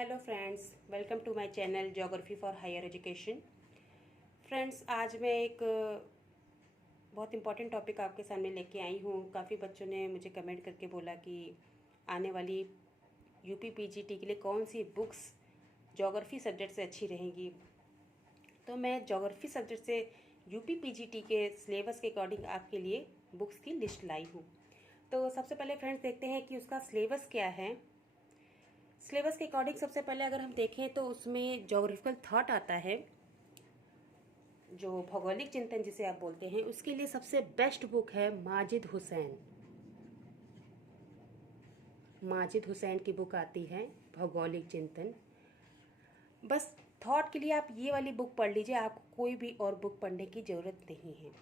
Hello friends, welcome to my channel geography for higher education. Friends, आज मैं एक बहुत इम्पॉर्टेंट टॉपिक आपके सामने लेके आई हूँ। काफ़ी बच्चों ने मुझे कमेंट करके बोला कि आने वाली यूपी पीजीटी के लिए कौन सी बुक्स ज्योग्राफी सब्जेक्ट से अच्छी रहेंगी। तो मैं ज्योग्राफी सब्जेक्ट से यूपी पीजीटी के सिलेबस के अकॉर्डिंग आपके लिए बुक्स की लिस्ट लाई हूँ। तो सबसे पहले फ्रेंड्स देखते हैं कि उसका सिलेबस क्या है। सिलेबस के अकॉर्डिंग सबसे पहले अगर हम देखें तो उसमें ज्योग्राफिकल थॉट आता है, जो भौगोलिक चिंतन जिसे आप बोलते हैं, उसके लिए सबसे बेस्ट बुक है माजिद हुसैन। माजिद हुसैन की बुक आती है भौगोलिक चिंतन। बस थॉट के लिए आप ये वाली बुक पढ़ लीजिए, आपको कोई भी और बुक पढ़ने की ज़रूरत नहीं है।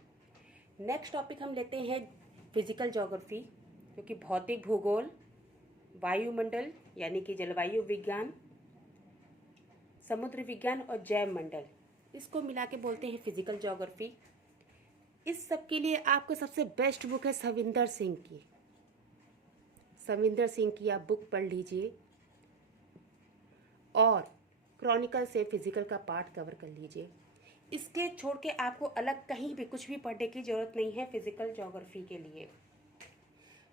नेक्स्ट टॉपिक हम लेते हैं फिजिकल ज्योग्राफी, क्योंकि भौतिक भूगोल, वायुमंडल यानी कि जलवायु विज्ञान, समुद्र विज्ञान और जैव मंडल, इसको मिला के बोलते हैं फिजिकल ज्योग्राफी। इस सब के लिए आपको सबसे बेस्ट बुक है सविंदर सिंह की। सविंदर सिंह की आप बुक पढ़ लीजिए और क्रॉनिकल से फिजिकल का पार्ट कवर कर लीजिए। इसके छोड़ के आपको अलग कहीं भी कुछ भी पढ़ने की जरूरत नहीं है फिजिकल ज्योग्राफी के लिए।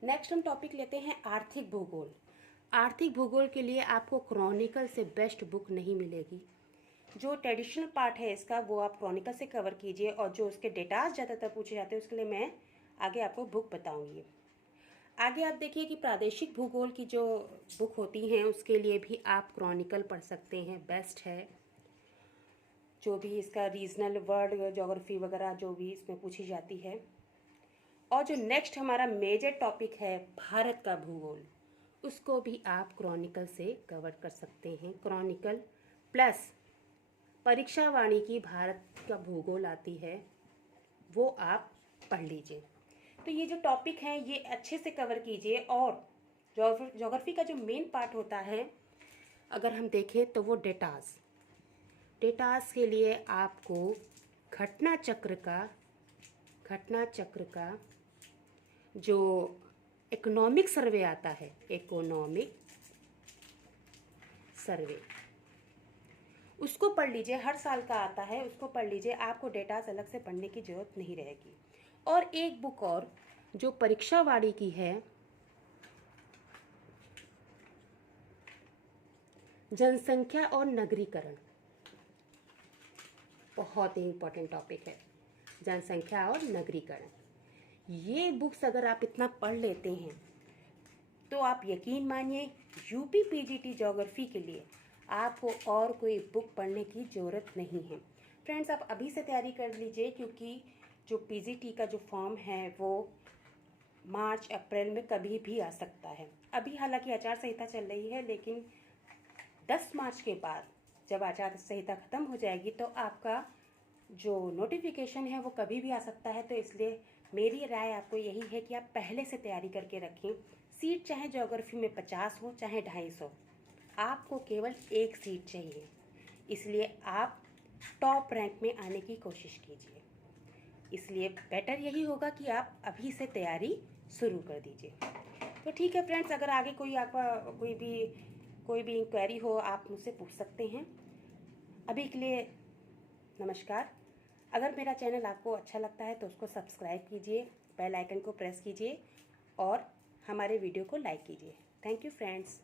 नेक्स्ट हम टॉपिक लेते हैं आर्थिक भूगोल। आर्थिक भूगोल के लिए आपको क्रॉनिकल से बेस्ट बुक नहीं मिलेगी। जो ट्रेडिशनल पार्ट है इसका वो आप क्रॉनिकल से कवर कीजिए, और जो उसके डेटाज ज़्यादातर पूछे जाते हैं उसके लिए मैं आगे आपको बुक बताऊंगी। आगे आप देखिए कि प्रादेशिक भूगोल की जो बुक होती हैं उसके लिए भी आप क्रॉनिकल पढ़ सकते हैं, बेस्ट है। जो भी इसका रीजनल वर्ल्ड ज्योग्राफी वगैरह जो भी इसमें पूछी जाती है। और जो नेक्स्ट हमारा मेजर टॉपिक है भारत का भूगोल, उसको भी आप क्रॉनिकल से कवर कर सकते हैं। क्रॉनिकल प्लस परीक्षा वाणी की भारत का भूगोल आती है, वो आप पढ़ लीजिए। तो ये जो टॉपिक हैं ये अच्छे से कवर कीजिए। और ज्योग्राफी का जो मेन पार्ट होता है अगर हम देखें तो वो डेटास। डेटास के लिए आपको घटना चक्र का जो इकोनॉमिक सर्वे आता है, इकोनॉमिक सर्वे, उसको पढ़ लीजिए। हर साल का आता है, उसको पढ़ लीजिए, आपको डेटास अलग से पढ़ने की जरूरत नहीं रहेगी। और एक बुक और जो परीक्षा वाणी की है, जनसंख्या और नगरीकरण, बहुत ही इम्पोर्टेंट टॉपिक है जनसंख्या और नगरीकरण। ये बुक्स अगर आप इतना पढ़ लेते हैं तो आप यकीन मानिए यूपी पीजीटी ज्योग्राफी के लिए आपको और कोई बुक पढ़ने की ज़रूरत नहीं है। फ्रेंड्स, आप अभी से तैयारी कर लीजिए, क्योंकि जो पीजीटी का जो फॉर्म है वो मार्च अप्रैल में कभी भी आ सकता है। अभी हालांकि आचार संहिता चल रही है, लेकिन 10 मार्च के बाद जब आचार संहिता ख़त्म हो जाएगी तो आपका जो नोटिफिकेशन है वो कभी भी आ सकता है। तो इसलिए मेरी राय आपको यही है कि आप पहले से तैयारी करके रखें। सीट चाहे ज्योग्राफी में 50 हो चाहे 250, आपको केवल एक सीट चाहिए। इसलिए आप टॉप रैंक में आने की कोशिश कीजिए। इसलिए बेटर यही होगा कि आप अभी से तैयारी शुरू कर दीजिए। तो ठीक है फ्रेंड्स, अगर आगे कोई आपका कोई भी इंक्वायरी हो आप मुझसे पूछ सकते हैं। अभी के लिए नमस्कार। अगर मेरा चैनल आपको अच्छा लगता है तो उसको सब्सक्राइब कीजिए, बेल आइकन को प्रेस कीजिए और हमारे वीडियो को लाइक कीजिए। Thank you friends.